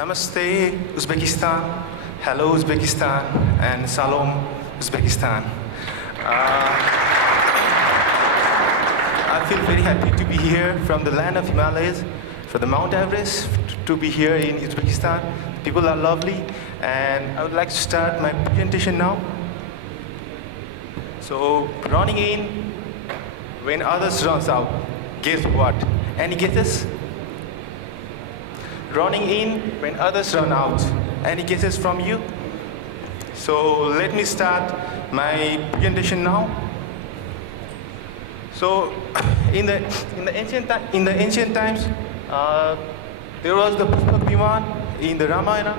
Namaste, Uzbekistan. Hello, Uzbekistan, and Salom, Uzbekistan. I feel very happy to be here from the land of Himalayas, for the Mount Everest, to be here in Uzbekistan. People are lovely, and I would like to start my presentation now. So, running in when others runs out. Guess what? Any guesses? Running in when others run out. Any guesses from you? So let me start my presentation now. So in the ancient times, there was the Pushpak Viman in the Ramayana.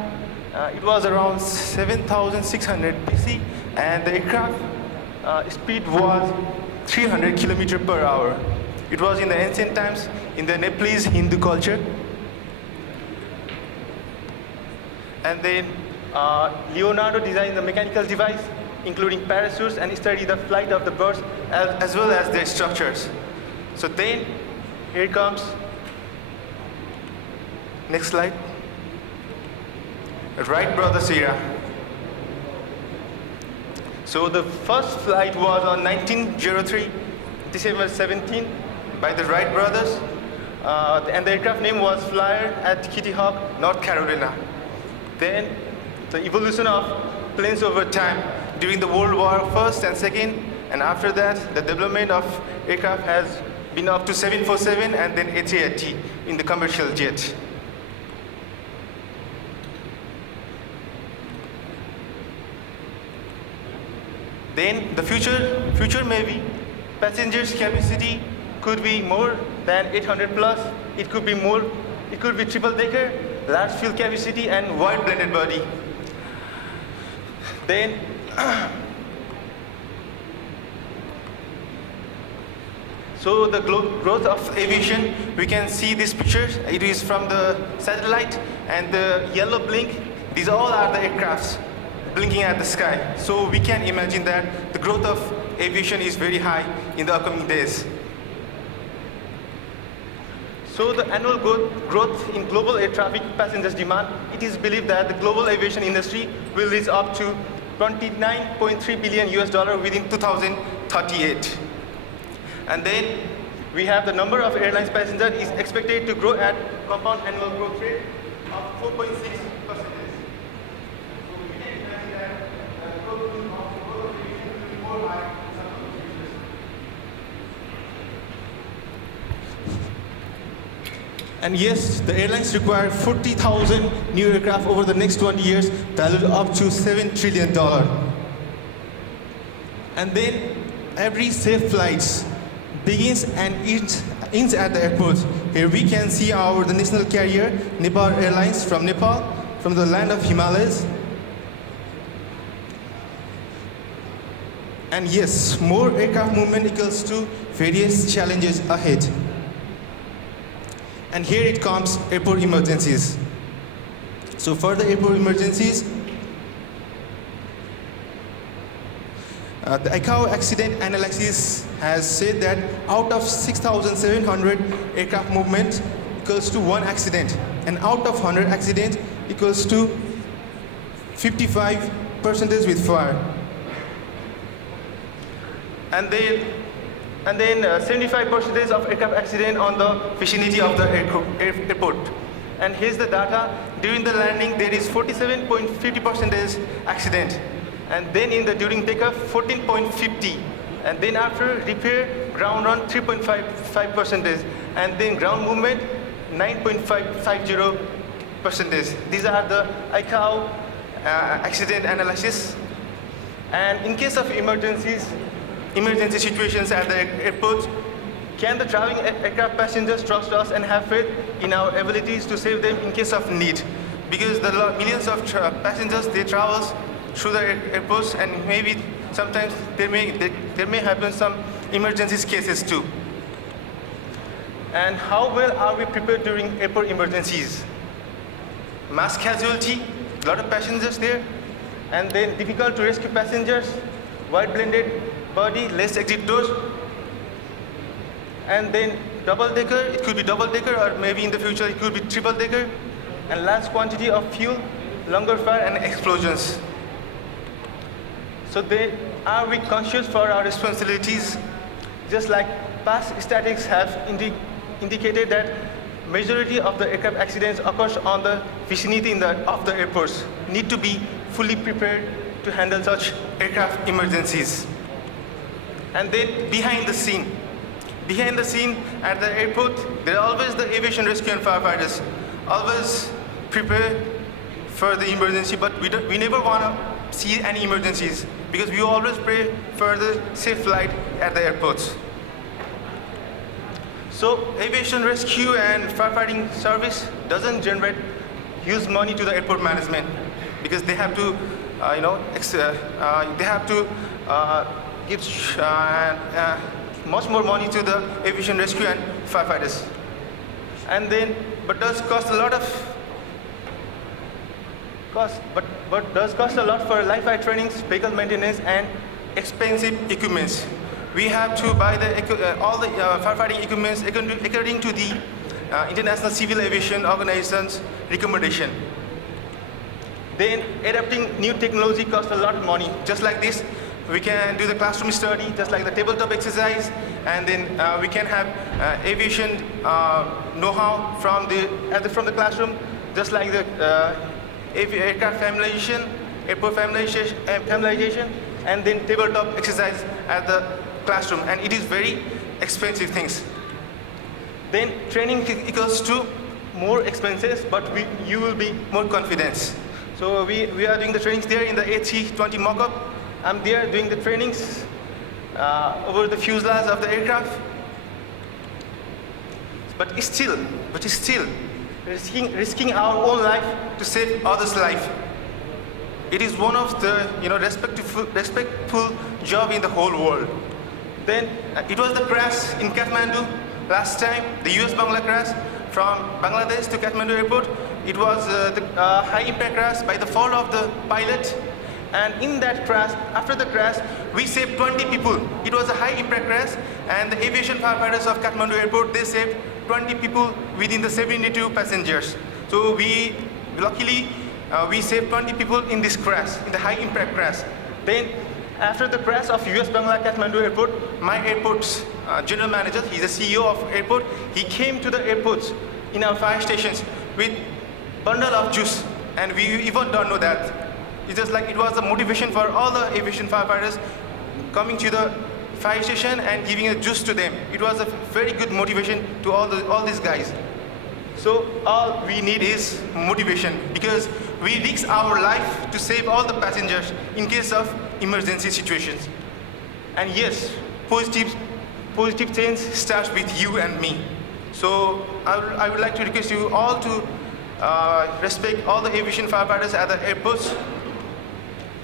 It was around 7,600 BC, and the aircraft speed was 300 km per hour. It was in the ancient times in the Nepalese Hindu culture. And then Leonardo designed the mechanical device, including parachutes, and studied the flight of the birds as well as their structures. So then, here comes, next slide, Wright brothers era. So the first flight was on 1903, December 17, by the Wright brothers, and the aircraft name was Flyer at Kitty Hawk, North Carolina. Then the evolution of planes over time during the World War I and II, and after that the development of aircraft has been up to 747 and then A380 in the commercial jet. Then the future maybe passengers capacity could be more than 800 plus. It could be more. It could be triple decker, large fuel capacity, and wide blended body. Then so the growth of aviation, we can see these pictures. It is from the satellite, and the yellow blink, these all are the aircrafts blinking at the sky. So we can imagine that the growth of aviation is very high in the upcoming days. So the annual growth in global air traffic passengers demand, it is believed that the global aviation industry will reach up to $29.3 billion within 2038. And then we have the number of airlines passengers is expected to grow at compound annual growth rate of 4.6%. And yes, the airlines require 40,000 new aircraft over the next 20 years, valued up to $7 trillion. And then every safe flights begins and ends at the airport. Here we can see the national carrier, Nepal Airlines from Nepal, from the land of Himalayas. And yes, more aircraft movement equals to various challenges ahead. And here it comes, airport emergencies. So for the airport emergencies, the ICAO accident analysis has said that out of 6,700 aircraft movement equals to one accident, and out of 100 accidents equals to 55% with fire. And then 75% of aircraft accident on the vicinity of the airport. And here's the data. During the landing, there is 47.50% accident. And then during takeoff, 14.50. And then after repair, ground run, 3.55%. And then ground movement, 9.50%. These are the ICAO accident analysis. And in case of emergency situations at the airports, can the traveling aircraft passengers trust us and have faith in our abilities to save them in case of need? Because the millions of passengers, they travel through the airports, and maybe sometimes there may happen some emergency cases too. And how well are we prepared during airport emergencies? Mass casualty, a lot of passengers there, and then difficult to rescue passengers, wide blended body, less exit doors, and then double-decker. It could be double-decker, or maybe in the future it could be triple-decker. and large quantity of fuel, longer fire, and explosions. So they are we conscious for our responsibilities, just like past statistics have indicated that majority of the aircraft accidents occurs on the vicinity of the airports. Need to be fully prepared to handle such aircraft emergencies. And then behind the scene at the airport, there are always the aviation rescue and firefighters, always prepare for the emergency, but we never want to see any emergencies because we always pray for the safe flight at the airports. So aviation rescue and firefighting service doesn't generate huge money to the airport management because they have to, give much more money to the aviation rescue and firefighters. And then, but does cost a lot for live fire trainings, vehicle maintenance, and expensive equipments. We have to buy all the firefighting equipments according to the International Civil Aviation Organization's recommendation. Then adapting new technology costs a lot of money. Just like this, we can do the classroom study, just like the tabletop exercise, and then we can have aviation know-how from the classroom, just like the aircraft familiarization, airport familiarization, and then tabletop exercise at the classroom, and it is very expensive things. Then training equals to more expenses, but you will be more confident. So we are doing the trainings there in the A320 mock-up. I'm there doing the trainings over the fuselage of the aircraft. But still risking our own life to save others' life. It is one of the respectful job in the whole world. Then it was the crash in Kathmandu last time, the US-Bangla crash from Bangladesh to Kathmandu airport. It was the high impact crash by the fault of the pilot. And in that crash, after the crash, we saved 20 people. It was a high impact crash, and the aviation firefighters of Kathmandu airport, they saved 20 people within the 72 passengers. So luckily, we saved 20 people in this crash, in the high impact crash. Then after the crash of US-Bangla Kathmandu airport, my airport's general manager, he's the CEO of airport, he came to the airports in our fire stations with bundle of juice, and we even don't know that. It's just like it was a motivation for all the aviation firefighters coming to the fire station and giving a juice to them. It was a very good motivation to all these guys. So all we need is motivation, because we risk our life to save all the passengers in case of emergency situations. And yes, positive change starts with you and me. So I would like to request you all to respect all the aviation firefighters at the airports.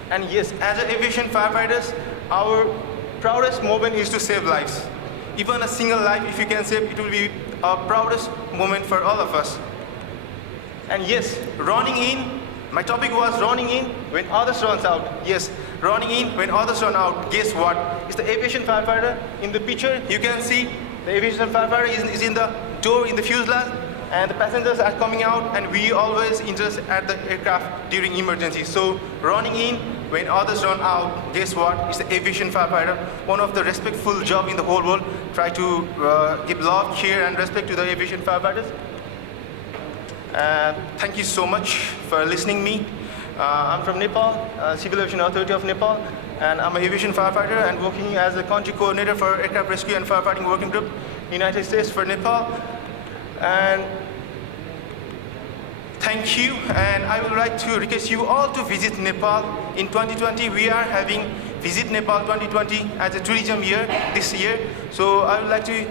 And yes, as aviation firefighters, our proudest moment is to save lives. Even a single life, if you can save, it will be our proudest moment for all of us. And yes, running in, my topic was running in when others runs out. Yes, running in when others run out. Guess what? It's the aviation firefighter. In the picture, you can see the aviation firefighter is in the door in the fuselage, and the passengers are coming out, and we always interest at the aircraft during emergency. So running in when others run out, guess what? It's the aviation firefighter, one of the respectful job in the whole world. Try to give love, care, and respect to the aviation firefighters. Thank you so much for listening me. I'm from Nepal, Civil Aviation Authority of Nepal, and I'm an aviation firefighter and working as a country coordinator for Aircraft Rescue and Firefighting Working Group, United States for Nepal. And thank you, and I would like to request you all to visit Nepal. In 2020, we are having Visit Nepal 2020 as a tourism year this year. So I would like to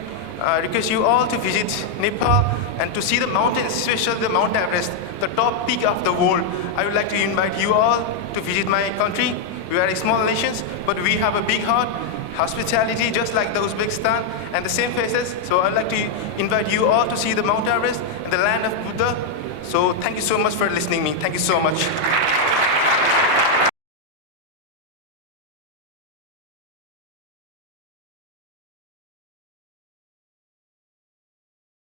request you all to visit Nepal and to see the mountains, especially the Mount Everest, the top peak of the world. I would like to invite you all to visit my country. We are a small nation, but we have a big heart, hospitality, just like the Uzbekistan, and the same places. So I'd like to invite you all to see the Mount Everest and the land of Buddha. So thank you so much for listening me. Thank you so much.